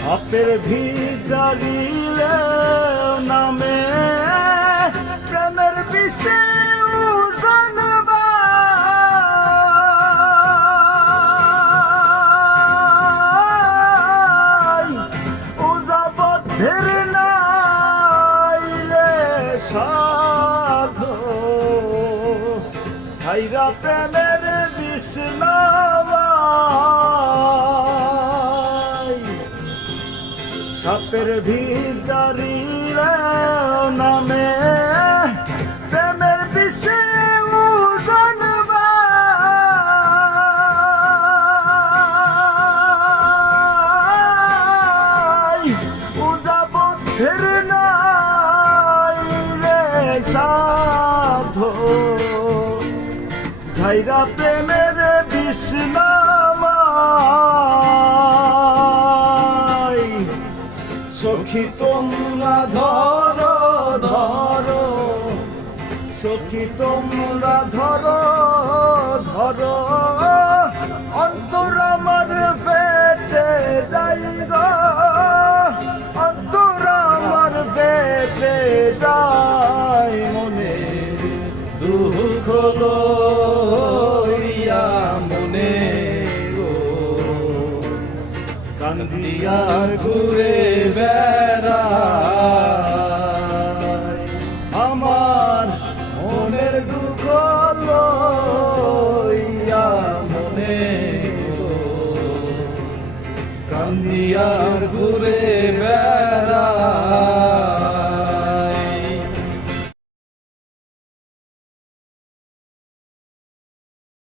সাপের ভিজারিলে নামে প্রেমের বিষে জানবা উজাবদ্ধের নাইলে সাধো ছাইরা প্রেমের বিষ্ণবা সাপের ভিজারিলে নামে প্রেমের বিষে জানবা উজাবদ্ধের নাইলে সাধো ঝাইরা প্রেমের বিষ্ণবা সখী তোমরা ধরো ধরো সখী তোমরা ধরো ধরো অন্তর আমার পেটে যাই গো অন্তর আমার পেটে যাই মনে দুঃখ লইয়া মনে কান্দিয়ার ঘুরে বেড়াই আমার মনের দুঃখ লইয়া মনে কান্দিয়ার ঘুরে